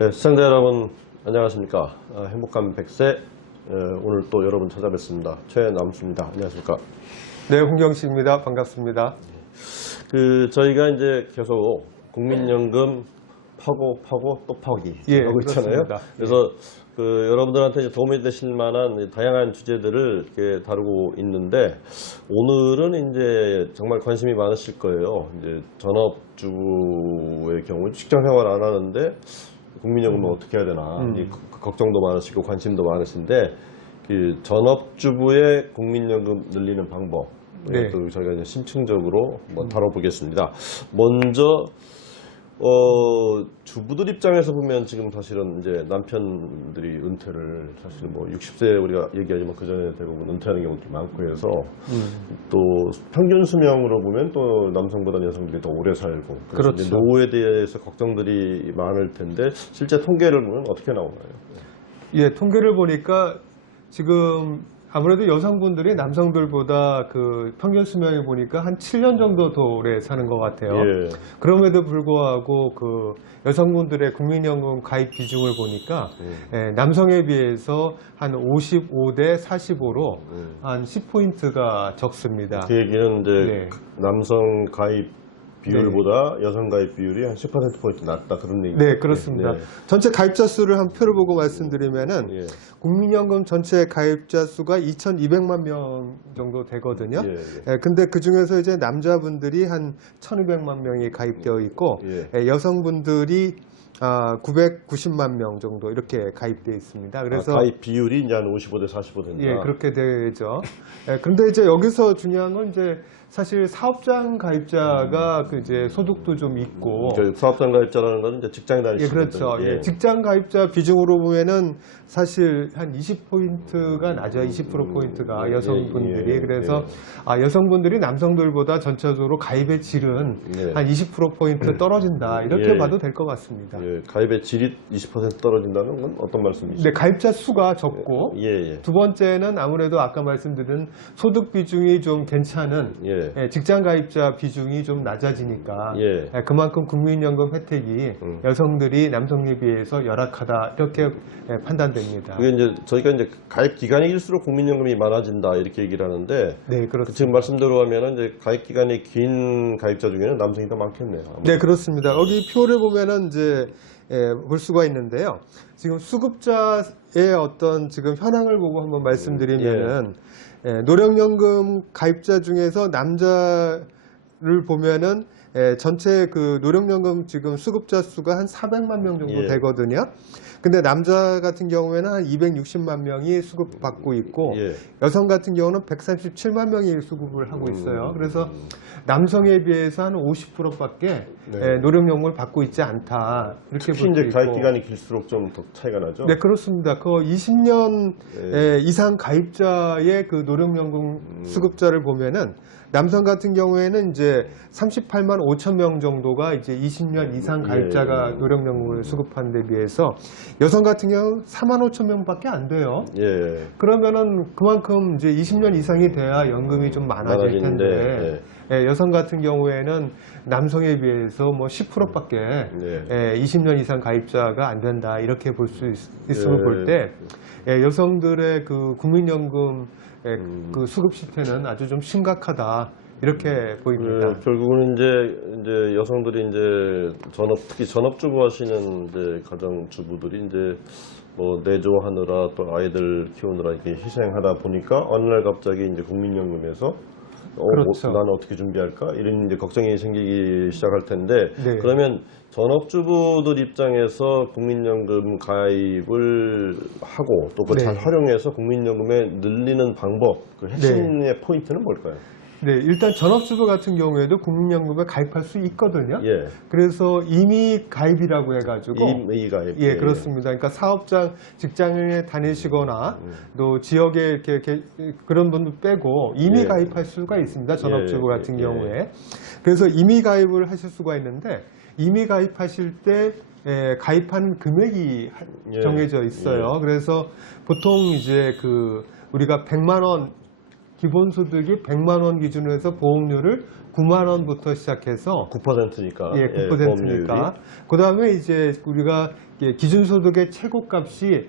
네, 시청자 여러분 안녕하십니까. 행복한 100세 오늘 또 여러분 찾아뵙습니다. 최남수입니다. 안녕하십니까. 네, 홍경식입니다. 반갑습니다. 저희가 이제 계속 국민연금 파고 또 파기 하고 있잖아요. 그렇습니다. 그래서 여러분들한테 이제 도움이 되실 만한 다양한 주제들을 이렇게 다루고 있는데, 오늘은 이제 정말 관심이 많으실 거예요. 이제 전업주부의 경우 직장 생활 안 하는데 국민연금을 어떻게 해야 되나, 이제 걱정도 많으시고 관심도 많으신데, 전업주부의 국민연금 늘리는 방법, 또 저희가 이제 심층적으로 한번 다뤄보겠습니다. 먼저 주부들 입장에서 보면 지금 사실은 이제 남편들이 은퇴를 사실은 뭐 60세 우리가 얘기하지만 그 전에 대부분 은퇴하는 경우도 많고 해서 또 평균 수명으로 보면 또 남성보다 여성들이 더 오래 살고, 그렇죠. 이제 노후에 대해서 걱정들이 많을 텐데 실제 통계를 보면 어떻게 나오나요? 예, 통계를 보니까 지금 아무래도 여성분들이 남성들보다 그 평균 수명이 보니까 한 7년 정도 더 오래 사는 것 같아요. 예. 그럼에도 불구하고 그 여성분들의 국민연금 가입 비중을 보니까 남성에 비해서 한 55대 45로 한 10포인트가 적습니다. 그 얘기는 이제 남성 가입 비율보다 여성 가입 비율이 한 10%포인트 낮다, 그런 얘기죠. 네, 그렇습니다. 전체 가입자 수를 한 표를 보고 말씀드리면은 국민연금 전체 가입자 수가 2,200만 명 정도 되거든요. 근데 그 중에서 이제 남자분들이 한 1,200만 명이 가입되어 있고, 여성분들이 990만 명 정도 이렇게 가입되어 있습니다. 그래서 가입 비율이 이제 한 55대 45 된다. 예, 그렇게 되죠. 그런데 이제 여기서 중요한 건 이제 사실 사업장 가입자가 그 이제 소득도 좀 있고, 사업장 가입자라는 것은 이제 직장 다니시는 분들. 그렇죠. 직장 가입자 비중으로 보면은 사실 한 20포인트가 낮아요. 20%포인트가 여성분들이. 그래서 여성분들이 남성들보다 전체적으로 가입의 질은 한 20%포인트 떨어진다, 이렇게 봐도 될 것 같습니다. 가입의 질이 20% 떨어진다는 건 어떤 말씀이시죠? 네, 가입자 수가 적고, 두 번째는 아무래도 아까 말씀드린 소득 비중이 좀 괜찮은 직장 가입자 비중이 좀 낮아지니까 그만큼 국민연금 혜택이 여성들이 남성에 비해서 열악하다, 이렇게 판단됩니다. 그게 이제 저희가 이제 가입 기간이 길수록 국민연금이 많아진다, 이렇게 얘기를 하는데, 네, 그렇습니다. 지금 말씀대로 하면은 이제 가입 기간이 긴 가입자 중에는 남성이 더 많겠네요. 네, 그렇습니다. 여기 표를 보면은 이제 볼 수가 있는데요. 지금 수급자의 어떤 지금 현황을 보고 한번 말씀드리면은 노령연금 가입자 중에서 남자를 보면은 전체 그 노령연금 지금 수급자 수가 한 400만 명 정도 되거든요. 근데 남자 같은 경우에는 한 260만 명이 수급받고 있고, 여성 같은 경우는 137만 명이 수급을 하고 있어요. 그래서 남성에 비해서 한 50%밖에 노령연금을 받고 있지 않다, 이렇게 볼 수 있고. 특히 이제 가입 기간이 길수록 좀 더 차이가 나죠? 네, 그렇습니다. 그 20년 이상 가입자의 그 노령연금 수급자를 보면은 남성 같은 경우에는 이제 38만 5천 명 정도가 이제 20년 이상 가입자가 노령연금을 수급하는 데 비해서 여성 같은 경우는 4만 5천 명밖에 안 돼요. 그러면은 그만큼 이제 20년 이상이 돼야 연금이 좀 많아질 텐데, 여성 같은 경우에는 남성에 비해서 뭐 10%밖에 20년 이상 가입자가 안 된다, 이렇게 볼 수 있음을 볼 때 여성들의 그 국민연금 그 수급 실태는 아주 좀 심각하다, 이렇게 보입니다. 결국은 이제 여성들이 이제 특히 전업주부 하시는 이제 가정주부들이 이제 뭐 내조하느라 또 아이들 키우느라 이렇게 희생하다 보니까 어느 날 갑자기 이제 국민연금에서 그렇죠. 나는 어떻게 준비할까, 이런 이제 걱정이 생기기 시작할 텐데, 그러면 전업주부들 입장에서 국민연금 가입을 하고 또 그걸 잘 활용해서 국민연금에 늘리는 방법, 그 핵심의 포인트는 뭘까요? 네, 일단 전업주부 같은 경우에도 국민연금에 가입할 수 있거든요. 그래서 이미 가입이라고 해가지고. 이미 가입. 그렇습니다. 그러니까 사업장, 직장에 다니시거나 또 지역에 이렇게 그런 분들 빼고 이미 가입할 수가 있습니다. 전업주부 같은 경우에. 그래서 이미 가입을 하실 수가 있는데, 이미 가입하실 때 가입하는 금액이 정해져 있어요. 그래서 보통 이제 우리가 100만 원 기본소득이 100만 원 기준으로 해서 보험료를 9만 원부터 시작해서 9%니까. 예, 9%니까. 그 다음에 이제 우리가 기준소득의 최고값이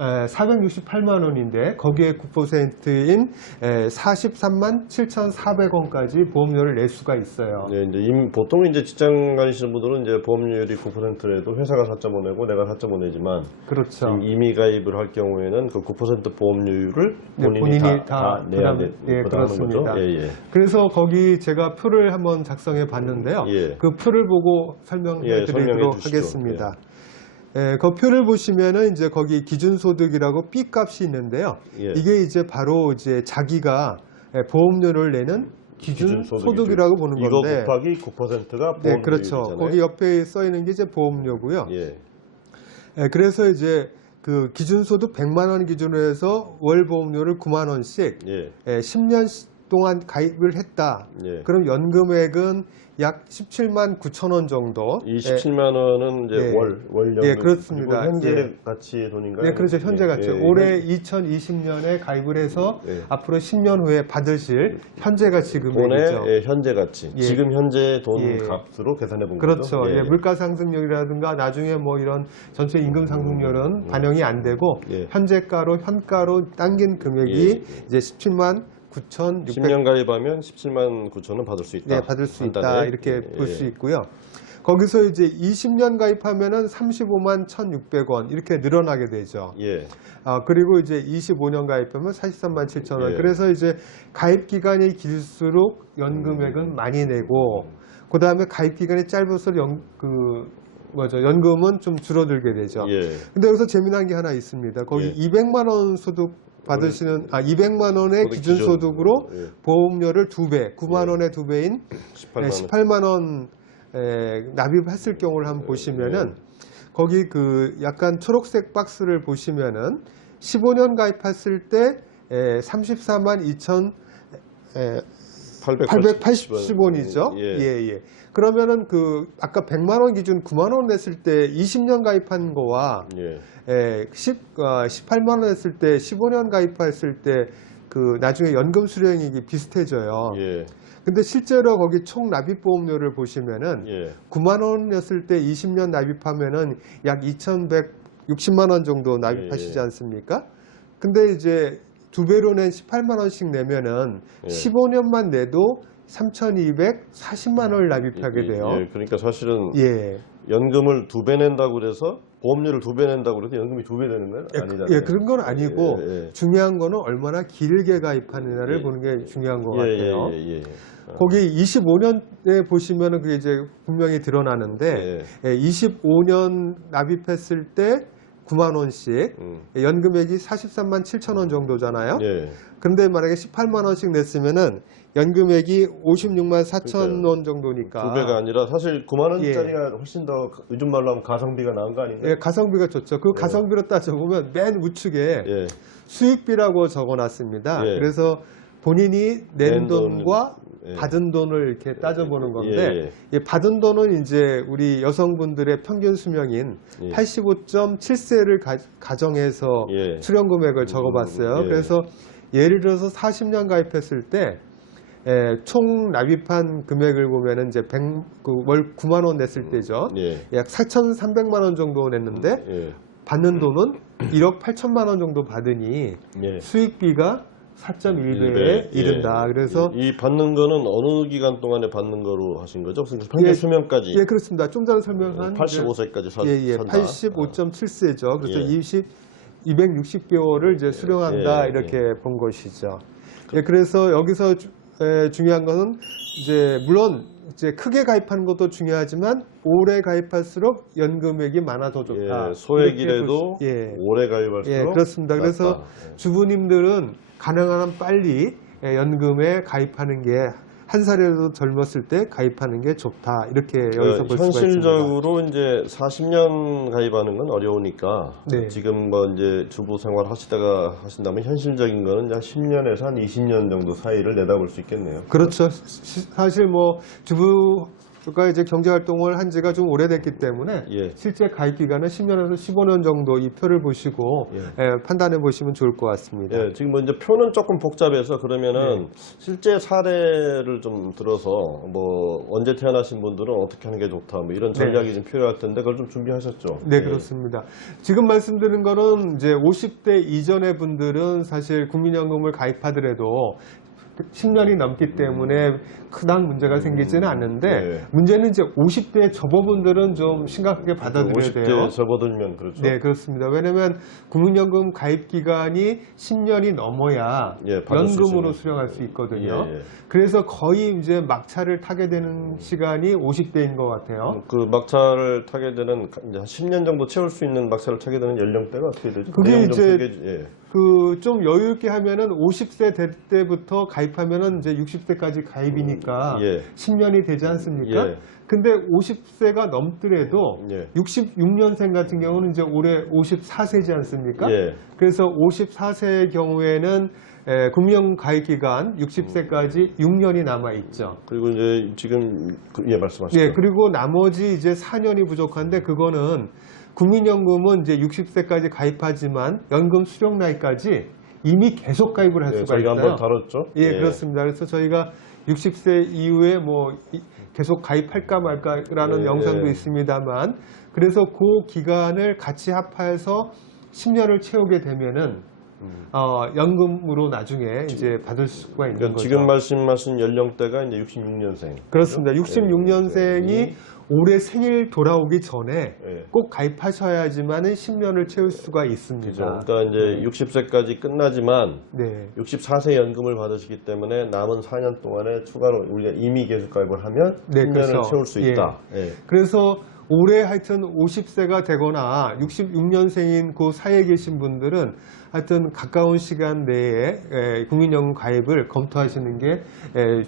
468만 원인데 거기에 9%인 43만 7,400원까지 보험료를 낼 수가 있어요. 네, 이제 보통 이제 직장 다니시는 분들은 이제 보험료율이 9%라도 회사가 4.5 내고 내가 4.5 내지만 그렇죠. 지금 임의 가입을 할 경우에는 그 9% 보험료율을 네, 본인이 다 내야 예, 부담하는 그렇습니다. 거죠. 예, 예. 그래서 거기 제가 표를 한번 작성해 봤는데요. 예. 그 표를 보고 설명해 예, 설명해 드리도록 주시죠. 하겠습니다. 그 표를 보시면은 이제 거기 기준소득이라고 B 값이 있는데요. 예. 이게 이제 바로 이제 자기가 보험료를 내는 기준소득이라고 보는 이거 건데. 곱하기 9%가 보험료율이잖아요. 네, 그렇죠. 거기 옆에 써 있는 게 이제 보험료고요. 예. 그래서 이제 그 기준소득 100만 원 기준으로 해서 월 보험료를 9만 원씩 예. 10년 동안 가입을 했다. 예. 그럼 연금액은 약 17만 9천 원 정도. 이 17만 원은 이제 예. 월 연금. 예, 그렇습니다. 현재 예. 가치 돈인가요? 네, 그렇죠. 현재 가치. 예, 예. 올해 2020년에 가입을 해서 예. 앞으로 10년 후에 받으실 현재 가치 금액이죠. 돈의 현재 가치. 예. 지금 현재 돈 예. 값으로 계산해 본 그렇죠. 거죠. 예, 물가 상승률이라든가 나중에 뭐 이런 전체 임금 상승률은 반영이 안 되고 예. 현재가로 현가로 당긴 금액이 예, 예. 이제 17만 9,600 10년 가입하면 17만 9천 원 받을 수 있다. 네, 받을 수 한 있다. 달에. 이렇게 볼 수 예. 있고요. 거기서 이제 20년 가입하면은 35만 1,600원 이렇게 늘어나게 되죠. 예. 그리고 이제 25년 가입하면 43만 7천 원. 예. 그래서 이제 가입 기간이 길수록 연금액은 많이 내고, 그 다음에 가입 기간이 짧을수록 연금은 좀 줄어들게 되죠. 예. 근데 여기서 재미난 게 하나 있습니다. 거기 예. 200만 원 소득 받으시는 200만 원의 소득 기준 소득으로 기준. 예. 보험료를 2배, 9만 예. 원의 2배인 18만 원. 18만 원 납입했을 경우를 한번 보시면은 거기 그 약간 초록색 박스를 보시면은 15년 가입했을 때 34만 2천 880원이죠. 예. 그러면은 그 아까 100만 원 기준 9만 원 냈을 때 20년 가입한 거와 예. 18만 원 했을 때 15년 가입했을 때 그 나중에 연금 수령액이 비슷해져요. 예. 근데 실제로 거기 총 납입 보험료를 보시면은 예. 9만 원이었을 때 20년 납입하면은 약 2,160만 원 정도 납입하시지 예. 않습니까? 근데 이제 두 배로 낸 18만 원씩 내면은 예. 15년만 내도 3,240만 원을 납입하게 돼요. 예. 그러니까 사실은 예. 연금을 2배 낸다고 그래서 보험료를 2배 낸다고 그래서 연금이 2배 되는 건 아니잖아요. 예, 그런 건 아니고 예. 중요한 거는 얼마나 길게 가입하느냐를 예. 보는 게 중요한 것 같아요. 예. 거기 25년에 보시면은 그게 이제 분명히 드러나는데 25년 납입했을 때 9만 원씩 연금액이 43만 7천 원 정도잖아요. 예. 그런데 만약에 18만 원씩 냈으면은 연금액이 56만 4천 원 정도니까 2배가 아니라 사실 9만 원짜리가 훨씬 더 요즘 말로 하면 가성비가 나은 거 아닌가요? 예, 가성비가 좋죠. 그 가성비로 따져보면 맨 우측에 예. 수익비라고 적어놨습니다. 예. 그래서 본인이 낸 돈과 예. 받은 돈을 이렇게 따져보는 건데 받은 돈은 이제 우리 여성분들의 평균 수명인 85.7세를 가정해서 수령 금액을 적어봤어요. 그래서 예를 들어서 40년 가입했을 때 총 납입한 금액을 보면은 이제 월 9만 원 냈을 때죠. 약 4,300만 원 정도 냈는데 받는 돈은 1억 8천만 원 정도 받으니 수익비가 4.1배에 이른다. 그래서 이 받는 거는 어느 기간 동안에 받는 거로 하신 거죠? 평균 수명까지. 예, 그렇습니다. 좀 전에 설명한 85세까지 산다. 85.7세죠. 그래서 260개월을 이제 수령한다 이렇게 본 것이죠. 그래서 여기서 중요한 것은 이제 물론 이제 크게 가입하는 것도 중요하지만 오래 가입할수록 연금액이 많아도 좋다. 소액이라도 오래 가입할수록 그렇습니다. 낫다. 그래서 주부님들은 가능한 한 빨리 연금에 가입하는 게 한 살이라도 젊었을 때 가입하는 게 좋다. 이렇게 여기서 볼 수가 있습니다. 현실적으로 이제 40년 가입하는 건 어려우니까 지금 뭐 이제 주부 생활 하시다가 하신다면 현실적인 거는 약 10년에서 한 20년 정도 사이를 내다볼 수 있겠네요. 그렇죠. 사실 뭐 주부 이제 경제활동을 한 지가 좀 오래됐기 때문에 예. 실제 가입 기간은 10년에서 15년 정도 이 표를 보시고 판단해 보시면 좋을 것 같습니다. 예, 지금 뭐 이제 표는 조금 복잡해서 그러면은 실제 사례를 좀 들어서 뭐 언제 태어나신 분들은 어떻게 하는 게 좋다 뭐 이런 전략이 좀 필요할 텐데 그걸 좀 준비하셨죠? 네, 그렇습니다. 지금 말씀드린 거는 이제 50대 이전의 분들은 사실 국민연금을 가입하더라도 10년이 넘기 때문에 크단 문제가 생기지는 않는데 문제는 이제 50대 접어분들은 좀 심각하게 받아들여야 돼요. 50대 접어들면 그렇죠. 네, 그렇습니다. 왜냐하면 국민연금 가입 기간이 10년이 넘어야 받을 수 연금으로 있으면. 수령할 수 있거든요. 예, 예. 그래서 거의 이제 막차를 타게 되는 시간이 50대인 것 같아요. 그 막차를 타게 되는 이제 한 10년 정도 채울 수 있는 막차를 타게 되는 연령대가 어떻게 되죠? 그게 내용 좀 이제 소개해 주- 그 좀 여유 있게 하면은 50세 될 때부터 가입하면은 이제 60세까지 가입이니까 예. 10년이 되지 않습니까? 예. 근데 50세가 넘더라도 예. 66년생 같은 경우는 이제 올해 54세지 않습니까? 예. 그래서 54세의 경우에는 국민연금 가입 기간 60세까지 6년이 남아 있죠. 그리고 이제 지금 말씀하시죠. 네, 그리고 나머지 이제 4년이 부족한데 그거는 국민연금은 이제 60세까지 가입하지만 연금 수령 나이까지 이미 계속 가입을 할 수가 저희가 있어요. 한번 다뤘죠. 예, 그렇습니다. 그래서 저희가 60세 이후에 뭐 계속 가입할까 말까라는 영상도 있습니다만, 그래서 그 기간을 같이 합해서 10년을 채우게 되면은 연금으로 나중에 이제 받을 수가 있는 그러니까 거죠. 지금 말씀하신 연령대가 이제 66년생. 그렇습니다. 66년생이 올해 생일 돌아오기 전에 꼭 가입하셔야지만은 10년을 채울 수가 있습니다. 그죠. 그러니까 이제 60세까지 끝나지만 64세 연금을 받으시기 때문에 남은 4년 동안에 추가로 우리가 임의 계속 가입을 하면 10년을 그래서, 채울 수 있다. 그래서 올해 하여튼 50세가 되거나 66년생인 그 사이에 계신 분들은 하여튼 가까운 시간 내에 국민연금 가입을 검토하시는 게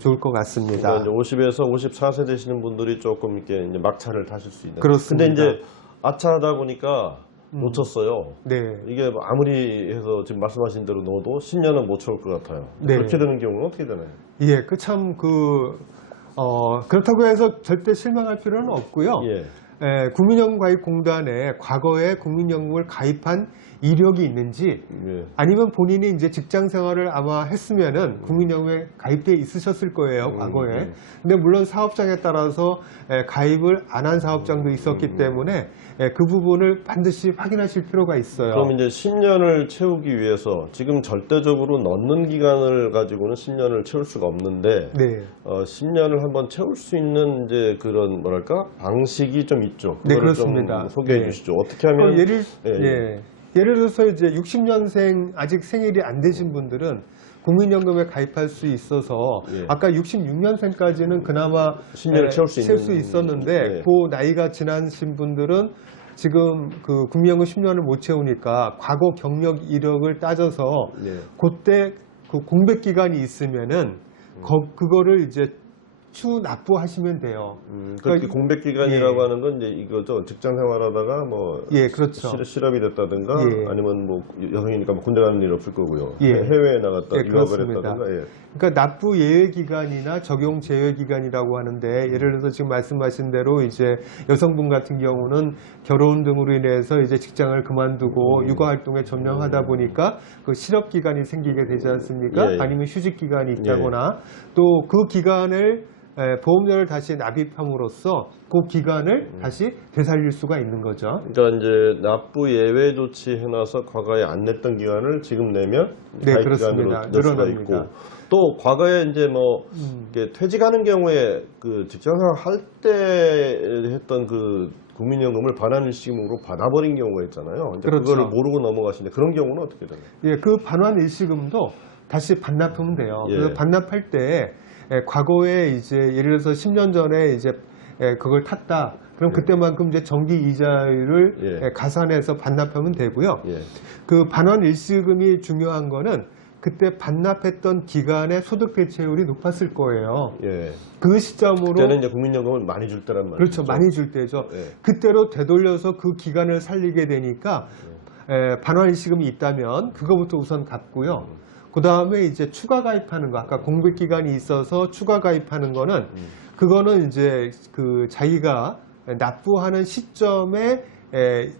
좋을 것 같습니다. 그러니까 이제 50에서 54세 되시는 분들이 조금 이렇게 이제 막차를 타실 수 있는. 그렇습니다. 근데 이제 아차하다 보니까 놓쳤어요. 네. 이게 뭐 아무리 해서 지금 말씀하신 대로 넣어도 10년은 못 채울 것 같아요. 네. 그렇게 되는 경우는 어떻게 되나요? 예, 그렇다고 해서 절대 실망할 필요는 없고요. 국민연금가입공단에 과거에 국민연금을 가입한 이력이 있는지 아니면 본인이 이제 직장 생활을 아마 했으면은 국민연금에 가입돼 있으셨을 거예요, 과거에. 근데 물론 사업장에 따라서 가입을 안 한 사업장도 있었기 때문에 그 부분을 반드시 확인하실 필요가 있어요. 그럼 이제 10년을 채우기 위해서 지금 절대적으로 넣는 기간을 가지고는 10년을 채울 수가 없는데 10년을 한번 채울 수 있는 이제 그런 뭐랄까 방식이 좀 있죠. 네, 그거를 그렇습니다. 좀 소개해 주시죠. 어떻게 하면 예를 들어서 이제 60년생 아직 생일이 안 되신 분들은 국민연금에 가입할 수 있어서 아까 66년생까지는 그나마 10년을 채울 수 있었는데 그 나이가 지나신 분들은 지금 그 국민연금 10년을 못 채우니까 과거 경력 이력을 따져서 그때 그 공백 기간이 있으면은 그거를 이제 추 납부하시면 돼요. 그렇게 공백 기간이라고 하는 건 이제 이거죠. 직장 생활하다가 뭐 그렇죠. 실업이 됐다든가 아니면 뭐 여성이니까 뭐 군대 가는 일 없을 거고요. 해외에 나갔다 유학을 그렇습니다. 했다든가. 그러니까 납부 예외 기간이나 적용 제외 기간이라고 하는데 예를 들어서 지금 말씀하신 대로 이제 여성분 같은 경우는 결혼 등으로 인해서 이제 직장을 그만두고 육아 활동에 전념하다 보니까 그 실업 기간이 생기게 되지 않습니까? 아니면 휴직 기간이 있다거나 또 그 기간을 보험료를 다시 납입함으로써 그 기간을 다시 되살릴 수가 있는 거죠. 그러니까 이제 납부 예외 조치 해놔서 과거에 안 냈던 기간을 지금 내면 가입 기간으로 낼 수가 있고 또 과거에 이제 뭐 이렇게 퇴직하는 경우에 그 직장생활 할 때 했던 그 국민연금을 반환일시금으로 받아버린 경우가 있잖아요. 이제 그거를 모르고 넘어가시는데 그런 경우는 어떻게 되나요? 그 반환일시금도 다시 반납하면 돼요. 그래서 반납할 때 과거에 이제 예를 들어서 10년 전에 이제 그걸 탔다. 그럼 그때만큼 이제 정기 이자율을 가산해서 반납하면 되고요. 그 반환 일시금이 중요한 거는 그때 반납했던 기간의 소득 대체율이 높았을 거예요. 그 시점으로 그때는 이제 국민연금을 많이 줄 때란 말이죠. 그렇죠. 많이 줄 때죠. 그때로 되돌려서 그 기간을 살리게 되니까 반환 일시금이 있다면 그거부터 우선 갚고요. 그 다음에 이제 추가 가입하는 거, 아까 공백 기간이 있어서 추가 가입하는 거는 그거는 이제 그 자기가 납부하는 시점에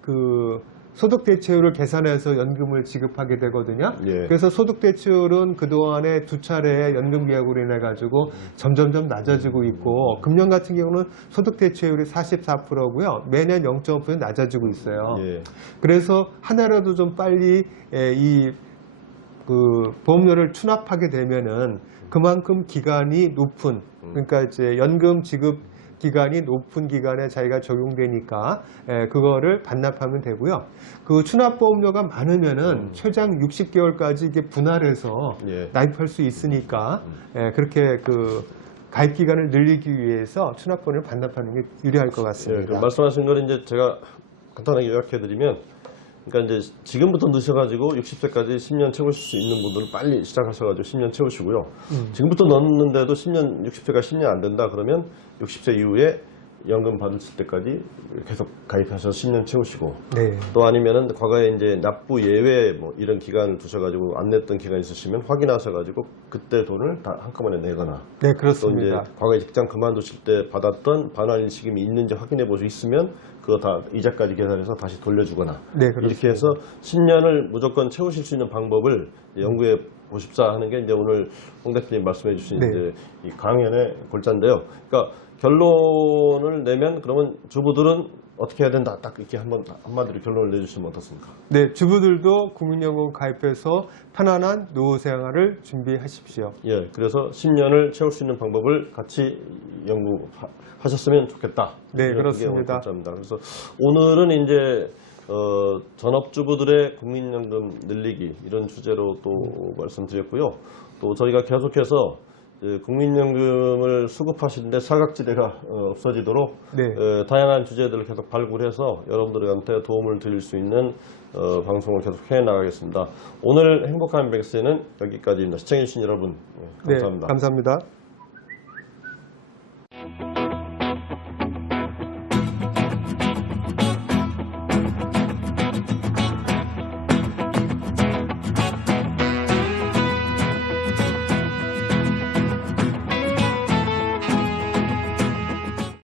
그 소득 대체율을 계산해서 연금을 지급하게 되거든요. 예. 그래서 소득 대체율은 그동안에 두 차례의 연금 개혁으로 인해 가지고 점점점 낮아지고 있고, 금년 같은 경우는 소득 대체율이 44%고요. 매년 0.5% 낮아지고 있어요. 예. 그래서 하나라도 좀 빨리 이 그 보험료를 추납하게 되면은 그만큼 기간이 높은, 그러니까 이제 연금 지급 기간이 높은 기간에 자기가 적용되니까 그거를 반납하면 되고요. 그 추납보험료가 많으면은 최장 60개월까지 이게 분할해서 예. 납입할 수 있으니까 그렇게 그 가입 기간을 늘리기 위해서 추납보험을 반납하는 게 유리할 것 예, 같습니다. 그 말씀하신 거는 이제 제가 간단하게 요약해드리면, 그러니까 이제 지금부터 넣으셔가지고 60세까지 10년 채우실 수 있는 분들은 빨리 시작하셔가지고 10년 채우시고요. 지금부터 넣는데도 10년, 60세가 10년 안 된다 그러면 60세 이후에 연금 받으실 때까지 계속 가입하셔서 10년 채우시고, 네. 또 아니면은 과거에 이제 납부 예외 뭐 이런 기간을 두셔가지고 안 냈던 기간 있으시면 확인하셔가지고 그때 돈을 다 한꺼번에 내거나, 네, 또 이제 그렇습니다. 과거에 직장 그만두실 때 받았던 반환일시금이 있는지 확인해 보시고 있으면 그거 다 이자까지 계산해서 다시 돌려주거나, 네, 그렇습니다. 이렇게 해서 10년을 무조건 채우실 수 있는 방법을 연구해 보십사 하는 게 이제 오늘 홍 대표님 말씀해 주신 네. 이제 이 강연의 골자인데요. 그러니까 결론을 내면 그러면 주부들은 어떻게 해야 된다, 딱 이렇게 한마디로 결론을 내주시면 어떻습니까? 네, 주부들도 국민연금 가입해서 편안한 노후 생활을 준비하십시오. 예, 그래서 10년을 채울 수 있는 방법을 같이 연구하셨으면 좋겠다. 네, 이런 그렇습니다. 그게 오늘 골자입니다. 그래서 오늘은 이제 전업주부들의 국민연금 늘리기 이런 주제로 또 말씀드렸고요. 또 저희가 계속해서 국민연금을 수급하시는데 사각지대가 없어지도록 네. 다양한 주제들을 계속 발굴해서 여러분들한테 도움을 드릴 수 있는 방송을 계속 해나가겠습니다. 오늘 행복한 백세는 여기까지입니다. 시청해주신 여러분 감사합니다. 네, 감사합니다.